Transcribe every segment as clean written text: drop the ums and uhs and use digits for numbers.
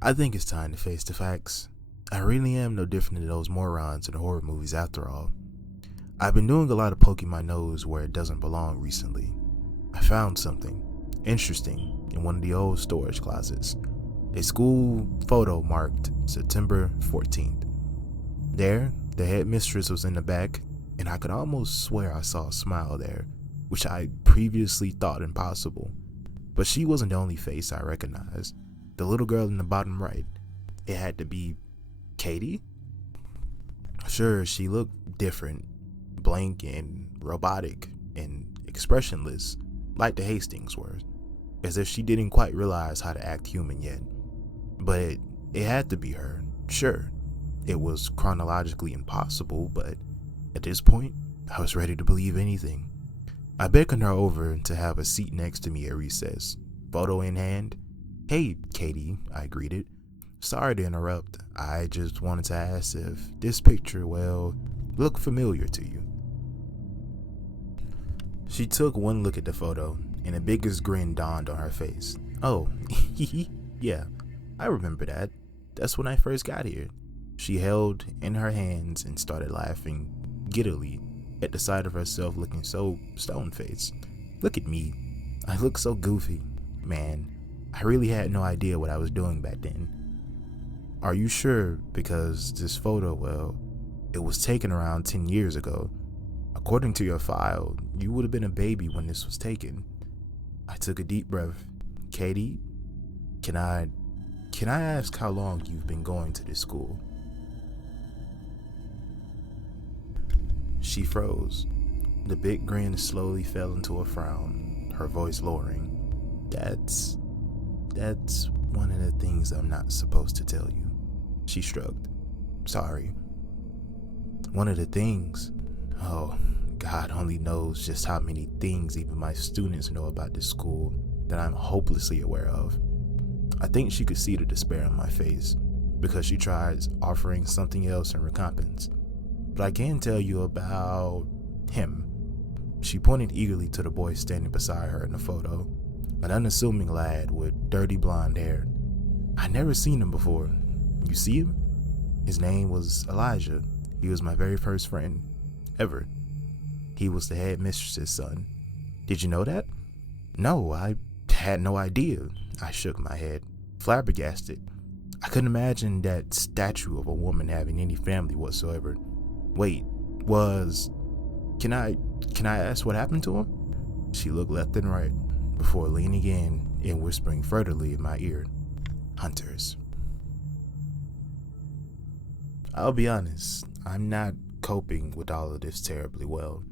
I think it's time to face the facts. I really am no different than those morons in the horror movies after all. I've been doing a lot of poking my nose where it doesn't belong recently. I found something interesting in one of the old storage closets. A school photo marked September 14th. There, the headmistress was in the back, and I could almost swear I saw a smile there, which I previously thought impossible. But she wasn't the only face I recognized. The little girl in the bottom right, it had to be Katie? Sure, she looked different, blank and robotic and expressionless, like the Hastings were, as if she didn't quite realize how to act human yet. But it had to be her, sure. It was chronologically impossible, but at this point, I was ready to believe anything. I beckoned her over to have a seat next to me at recess, photo in hand. "Hey, Katie," I greeted. "Sorry to interrupt. I just wanted to ask if this picture, well, looked familiar to you." She took one look at the photo, and the biggest grin dawned on her face. "Oh, yeah, I remember that. That's when I first got here." She held in her hands and started laughing giddily at the sight of herself looking so stone-faced. "Look at me. I look so goofy. Man, I really had no idea what I was doing back then." "Are you sure? Because this photo, well, it was taken around 10 years ago. According to your file, you would have been a baby when this was taken." I took a deep breath. "Katie, can I ask how long you've been going to this school?" She froze. The big grin slowly fell into a frown, her voice lowering. That's one of the things I'm not supposed to tell you." She shrugged. "Sorry." "One of the things? Oh, God only knows just how many things even my students know about this school that I'm hopelessly aware of." I think she could see the despair on my face because she tried offering something else in recompense. "But I can tell you about him." She pointed eagerly to the boy standing beside her in the photo, an unassuming lad with dirty blonde hair. I'd never seen him before. "You see him? His name was Elijah. He was my very first friend, ever. He was the headmistress's son. Did you know that?" "No, I had no idea." I shook my head, flabbergasted. I couldn't imagine that statue of a woman having any family whatsoever. "Wait, can I ask what happened to him?" She looked left and right before leaning in and whispering furtively in my ear, "Hunters." I'll be honest, I'm not coping with all of this terribly well.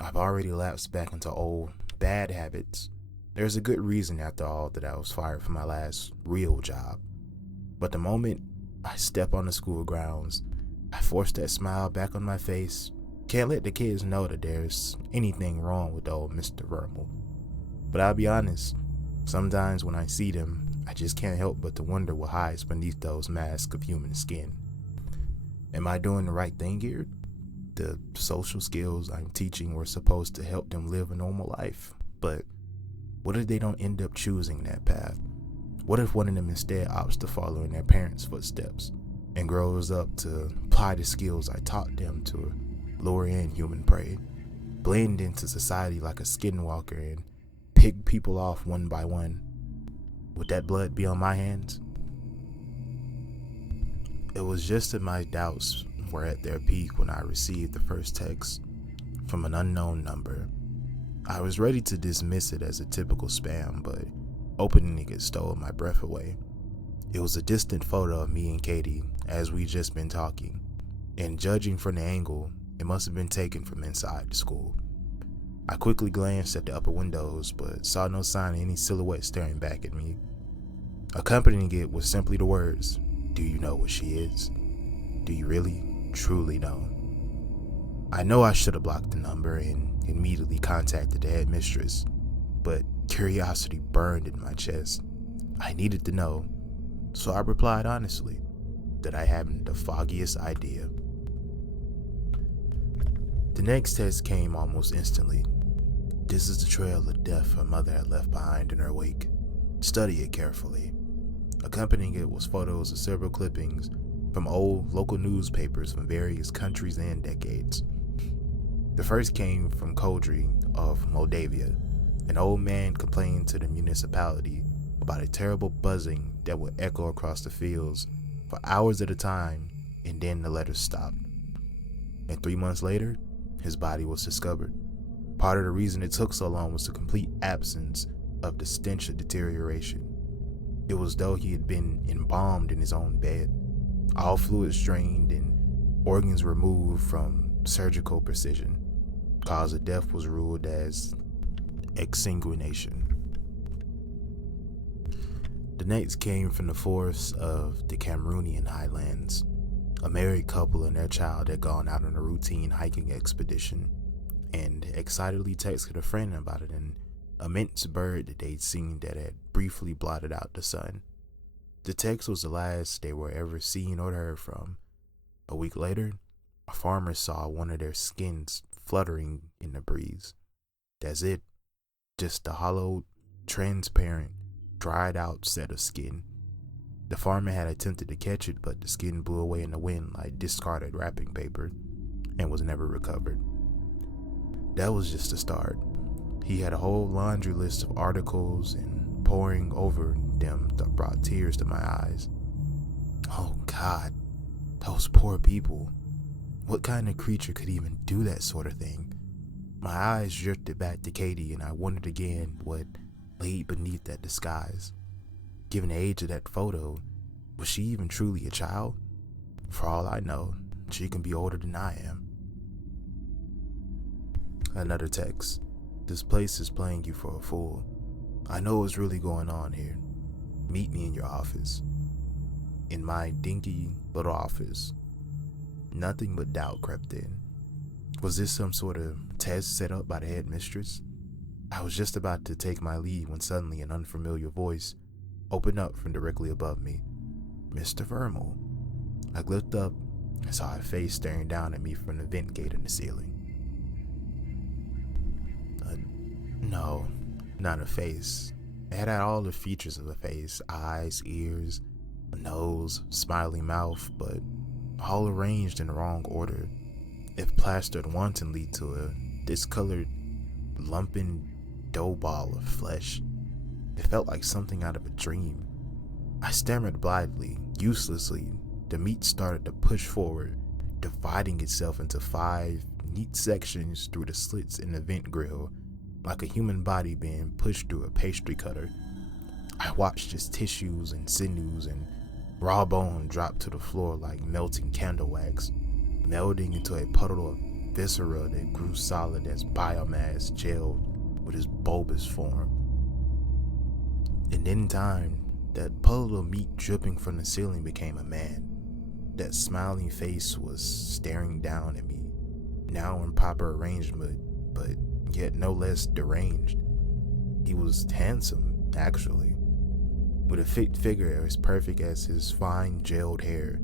I've already lapsed back into old, bad habits. There's a good reason after all that I was fired from my last real job. But the moment I step on the school grounds, I force that smile back on my face. Can't let the kids know that there's anything wrong with old Mr. Vermal. But I'll be honest, sometimes when I see them, I just can't help but to wonder what hides beneath those masks of human skin. Am I doing the right thing here? The social skills I'm teaching were supposed to help them live a normal life, but what if they don't end up choosing that path? What if one of them instead opts to follow in their parents' footsteps and grows up to apply the skills I taught them to lure in human prey, blend into society like a skinwalker and pick people off one by one? Would that blood be on my hands? It was just that my doubts were at their peak when I received the first text from an unknown number. I was ready to dismiss it as a typical spam, but opening it stole my breath away. It was a distant photo of me and Katie as we'd just been talking, and judging from the angle, it must have been taken from inside the school. I quickly glanced at the upper windows, but saw no sign of any silhouette staring back at me. Accompanying it was simply the words, "Do you know what she is? Do you really, truly know?" I know I should have blocked the number and immediately contacted the headmistress, but curiosity burned in my chest. I needed to know, so I replied honestly that I hadn't the foggiest idea. The next text came almost instantly. "This is the trail of death her mother had left behind in her wake. Study it carefully. Accompanying it was photos of several clippings from old local newspapers from various countries and decades. The first came from Kodri of Moldavia. An old man complained to the municipality about a terrible buzzing that would echo across the fields for hours at a time, and then the letters stopped. And 3 months later, his body was discovered. Part of the reason it took so long was the complete absence of the stench of deterioration. It was as though he had been embalmed in his own bed, all fluids drained and organs removed from surgical precision. Cause of death was ruled as exsanguination. The next came from the forests of the Cameroonian highlands. A married couple and their child had gone out on a routine hiking expedition and excitedly texted a friend about an immense bird that they'd seen that had briefly blotted out the sun. The text was the last they were ever seen or heard from. A week later, a farmer saw one of their skins fluttering in the breeze. That's it. Just a hollowed, transparent, dried out set of skin. The farmer had attempted to catch it, but the skin blew away in the wind like discarded wrapping paper and was never recovered. That was just the start. He had a whole laundry list of articles, and poring over them brought tears to my eyes. Oh God, those poor people. What kind of creature could even do that sort of thing? My eyes drifted back to Katie, and I wondered again what lay beneath that disguise. Given the age of that photo, was she even truly a child? For all I know, she can be older than I am. Another text. This place is playing you for a fool. I know what's really going on here. Meet me in your office. In my dinky little office. Nothing but doubt crept in. Was this some sort of test set up by the headmistress? I was just about to take my leave when suddenly an unfamiliar voice opened up from directly above me. Mr. Vermal. I looked up and saw a face staring down at me from the vent gate in the ceiling. No, not a face. It had all the features of a face: eyes, ears, a nose, smiling mouth, but all arranged in the wrong order. It plastered wantonly to a discolored, lumping dough ball of flesh. It felt like something out of a dream. I stammered blithely, uselessly. The meat started to push forward, dividing itself into 5 neat sections through the slits in the vent grill, like a human body being pushed through a pastry cutter. I watched as tissues and sinews and raw bone drop to the floor like melting candle wax, melding into a puddle of viscera that grew solid as biomass gelled with his bulbous form. And in time, that puddle of meat dripping from the ceiling became a man. That smiling face was staring down at me, now in proper arrangement, but yet no less deranged. He was handsome, actually, with a fit figure as perfect as his fine gelled hair,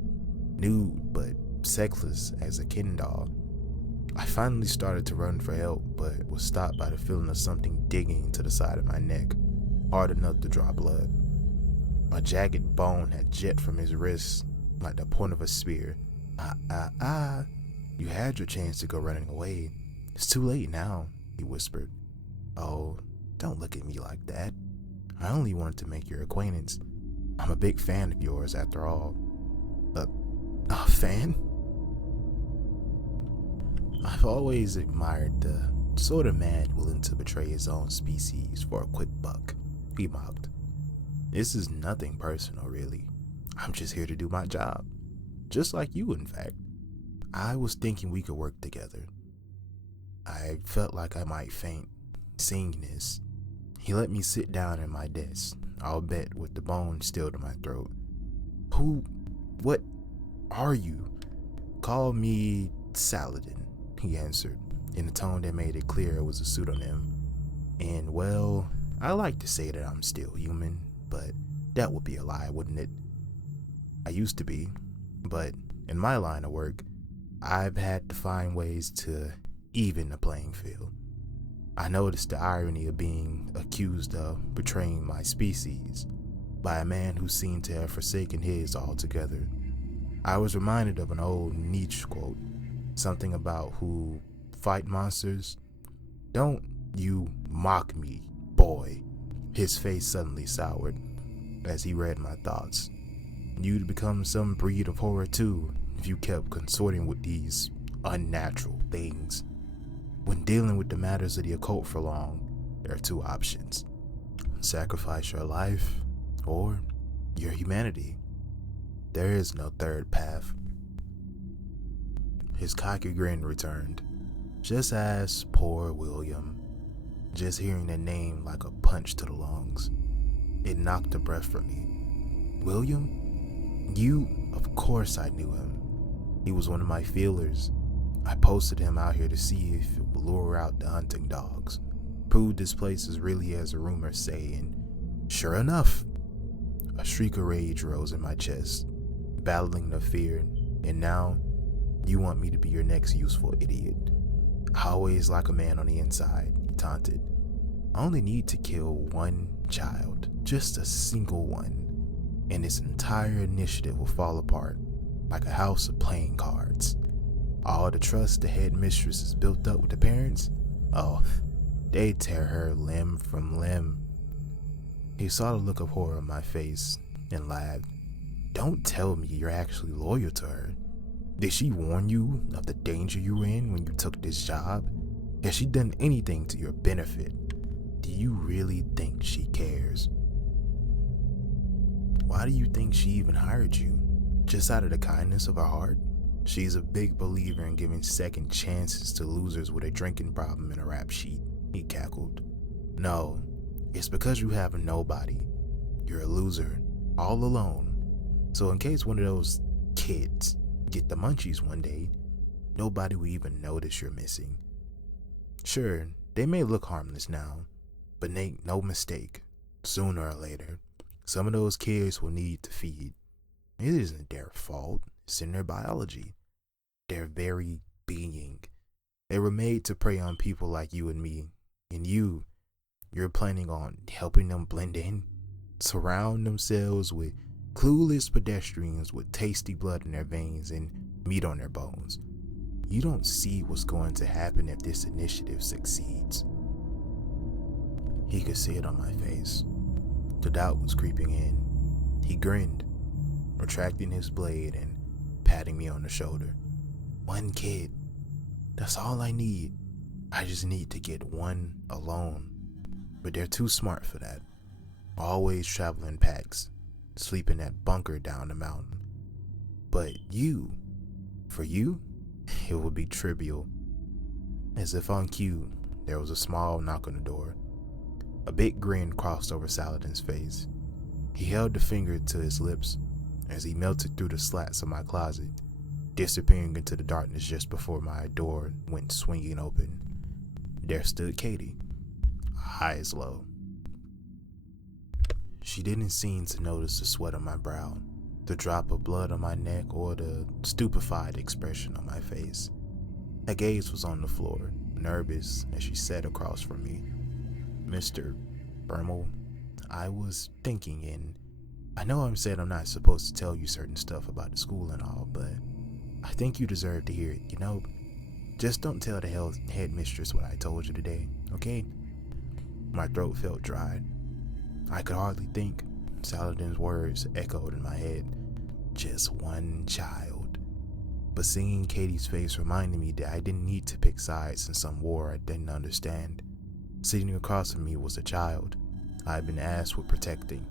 nude but sexless as a Ken doll. I finally started to run for help, but was stopped by the feeling of something digging into the side of my neck, hard enough to draw blood. A jagged bone had jet from his wrist like the point of a spear. You had your chance to go running away. It's too late now, he whispered. Oh, don't look at me like that. I only wanted to make your acquaintance. I'm a big fan of yours, after all. A fan? I've always admired the sort of man willing to betray his own species for a quick buck, he mocked. This is nothing personal, really. I'm just here to do my job. Just like you, in fact. I was thinking we could work together. I felt like I might faint, seeing this. He let me sit down at my desk, I'll bet with the bone still to my throat. What are you? Call me Saladin, he answered, in a tone that made it clear it was a pseudonym. And well, I like to say that I'm still human, but that would be a lie, wouldn't it? I used to be, but in my line of work, I've had to find ways to even the playing field. I noticed the irony of being accused of betraying my species. by a man who seemed to have forsaken his altogether. I was reminded of an old Nietzsche quote, something about who fight monsters. Don't you mock me, boy. His face suddenly soured as he read my thoughts. You'd become some breed of horror too if you kept consorting with these unnatural things. When dealing with the matters of the occult for long, there are two options. Sacrifice your life or your humanity. There is no third path. His cocky grin returned, just as poor William. Just hearing the name like a punch to the lungs, it knocked the breath from me. William? Of course I knew him. He was one of my feelers. I posted him out here to see if it would lure out the hunting dogs. Prove this place is really as the rumors say, and sure enough, a shriek of rage rose in my chest, battling the fear. And now, you want me to be your next useful idiot. I always like a man on the inside, he taunted. I only need to kill one child, just a single one, and this entire initiative will fall apart like a house of playing cards. All the trust the headmistress has built up with the parents, oh, they'd tear her limb from limb. He saw the look of horror on my face and laughed. Don't tell me you're actually loyal to her. Did she warn you of the danger you were in when you took this job? Has she done anything to your benefit? Do you really think she cares? Why do you think she even hired you? Just out of the kindness of her heart? She's a big believer in giving second chances to losers with a drinking problem and a rap sheet, he cackled. No, it's because you have nobody. You're a loser, all alone. So in case one of those kids get the munchies one day, nobody will even notice you're missing. Sure, they may look harmless now, but make no mistake, sooner or later, some of those kids will need to feed. It isn't their fault, it's in their biology, their very being. They were made to prey on people like you and me, and you're planning on helping them blend in, surround themselves with clueless pedestrians with tasty blood in their veins and meat on their bones. You don't see what's going to happen if this initiative succeeds. He could see it on my face. The doubt was creeping in. He grinned, retracting his blade and patting me on the shoulder. One kid. That's all I need. I just need to get one alone. But they're too smart for that. Always travel in packs, sleep in that bunker down the mountain. But for you, it would be trivial. As if on cue, there was a small knock on the door. A big grin crossed over Saladin's face. He held the finger to his lips as he melted through the slats of my closet, disappearing into the darkness just before my door went swinging open. There stood Katie, eyes low. She didn't seem to notice the sweat on my brow, the drop of blood on my neck, or the stupefied expression on my face. Her gaze was on the floor, nervous as she sat across from me. Mr. Bermel, I was thinking, and I know I'm said I'm not supposed to tell you certain stuff about the school and all, but I think you deserve to hear it, Just don't tell the headmistress what I told you today, okay? My throat felt dry. I could hardly think. Saladin's words echoed in my head. Just one child. But seeing Katie's face reminded me that I didn't need to pick sides in some war I didn't understand. Sitting across from me was a child I had been asked with protecting.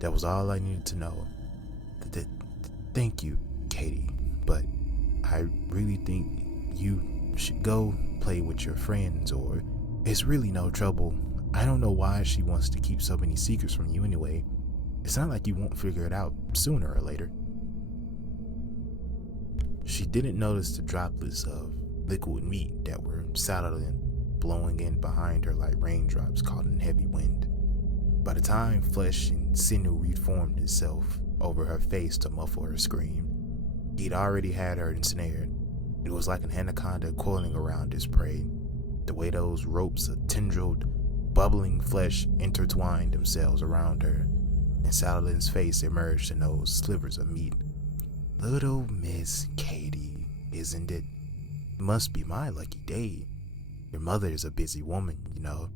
That was all I needed to know. Thank you, Katie, but I really think you should go play with your friends, or it's really no trouble. I don't know why she wants to keep so many secrets from you anyway. It's not like you won't figure it out sooner or later. She didn't notice the droplets of liquid meat that were settling, blowing in behind her like raindrops caught in heavy wind. By the time flesh and sinew reformed itself over her face to muffle her scream, he'd already had her ensnared. It was like an anaconda coiling around his prey, the way those ropes of tendrilled, bubbling flesh intertwined themselves around her and Saladin's face emerged in those slivers of meat. Little Miss Katie, isn't it? Must be my lucky day. Your mother is a busy woman, you know.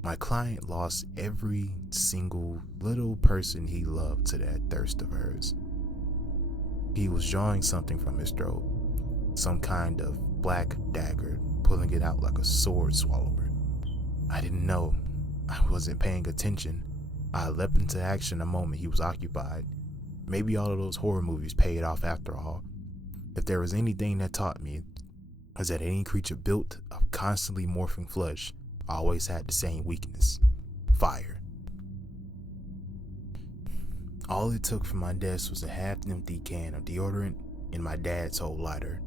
My client lost every single little person he loved to that thirst of hers. He was drawing something from his throat, some kind of black dagger, pulling it out like a sword swallower. I didn't know. I wasn't paying attention. I leapt into action the moment he was occupied. Maybe all of those horror movies paid off after all. If there was anything that taught me, it was that any creature built of constantly morphing flesh always had the same weakness: fire. All it took from my desk was a half-empty can of deodorant and my dad's old lighter.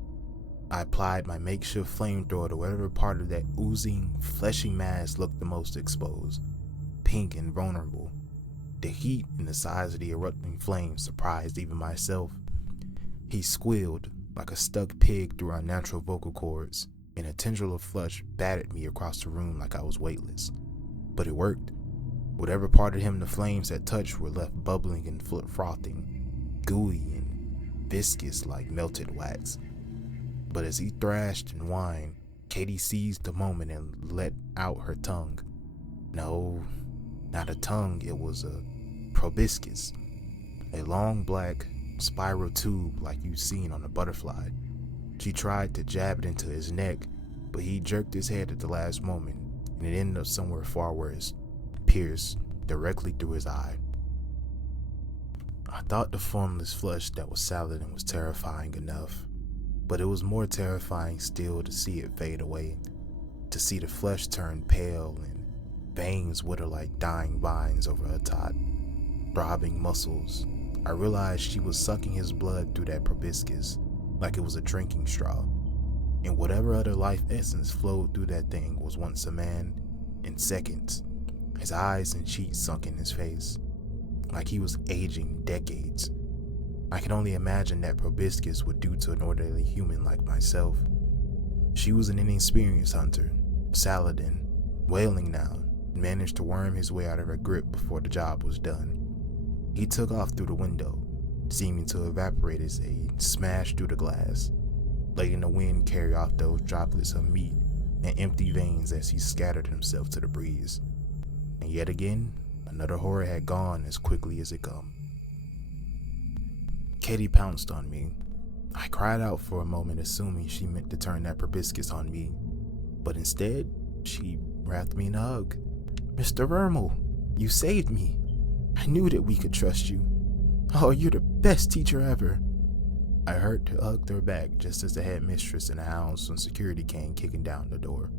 I applied my makeshift flamethrower to whatever part of that oozing, fleshy mass looked the most exposed, pink and vulnerable. The heat and the size of the erupting flames surprised even myself. He squealed like a stuck pig through unnatural vocal cords, and a tendril of flesh battered me across the room like I was weightless. But it worked. Whatever part of him the flames had touched were left bubbling and frothing, gooey and viscous like melted wax. But as he thrashed and whined, Katie seized the moment and let out her tongue. No, not a tongue, it was a proboscis, a long black spiral tube like you've seen on a butterfly. She tried to jab it into his neck, but he jerked his head at the last moment, and it ended up somewhere far worse, pierced directly through his eye. I thought the formless flesh that was Saladin was terrifying enough, but it was more terrifying still to see it fade away, to see the flesh turn pale and veins wither like dying vines over her taut, throbbing muscles. I realized she was sucking his blood through that proboscis like it was a drinking straw, and whatever other life essence flowed through that thing was once a man in seconds, his eyes and cheeks sunk in his face, like he was aging decades. I can only imagine that proboscis would do to an ordinary human like myself. She was an inexperienced hunter. Saladin, wailing now, managed to worm his way out of her grip before the job was done. He took off through the window, seeming to evaporate as they smashed through the glass, letting the wind carry off those droplets of meat and empty veins as he scattered himself to the breeze. And yet again, another horror had gone as quickly as it come. Katie pounced on me. I cried out for a moment, assuming she meant to turn that proboscis on me, but instead, she wrapped me in a hug. "Mr. Vermal, you saved me. I knew that we could trust you. Oh, you're the best teacher ever." I hugged her back just as the headmistress and the hounds from security came kicking down the door,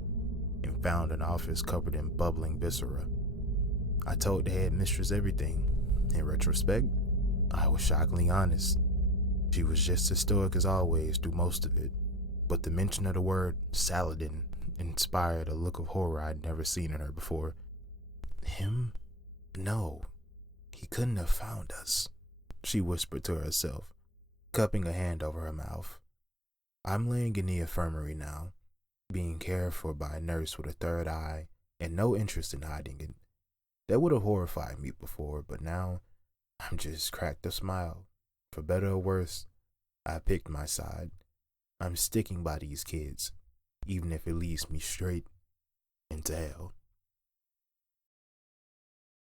and found an office covered in bubbling viscera. I told the headmistress everything. In retrospect, I was shockingly honest. She was just as stoic as always through most of it, but the mention of the word Saladin inspired a look of horror I'd never seen in her before. "Him? No, he couldn't have found us," she whispered to herself, cupping a hand over her mouth. I'm laying in the infirmary now, being cared for by a nurse with a third eye and no interest in hiding it. That would have horrified me before, but now I'm just cracked a smile. For better or worse, I picked my side. I'm sticking by these kids, even if it leads me straight into hell.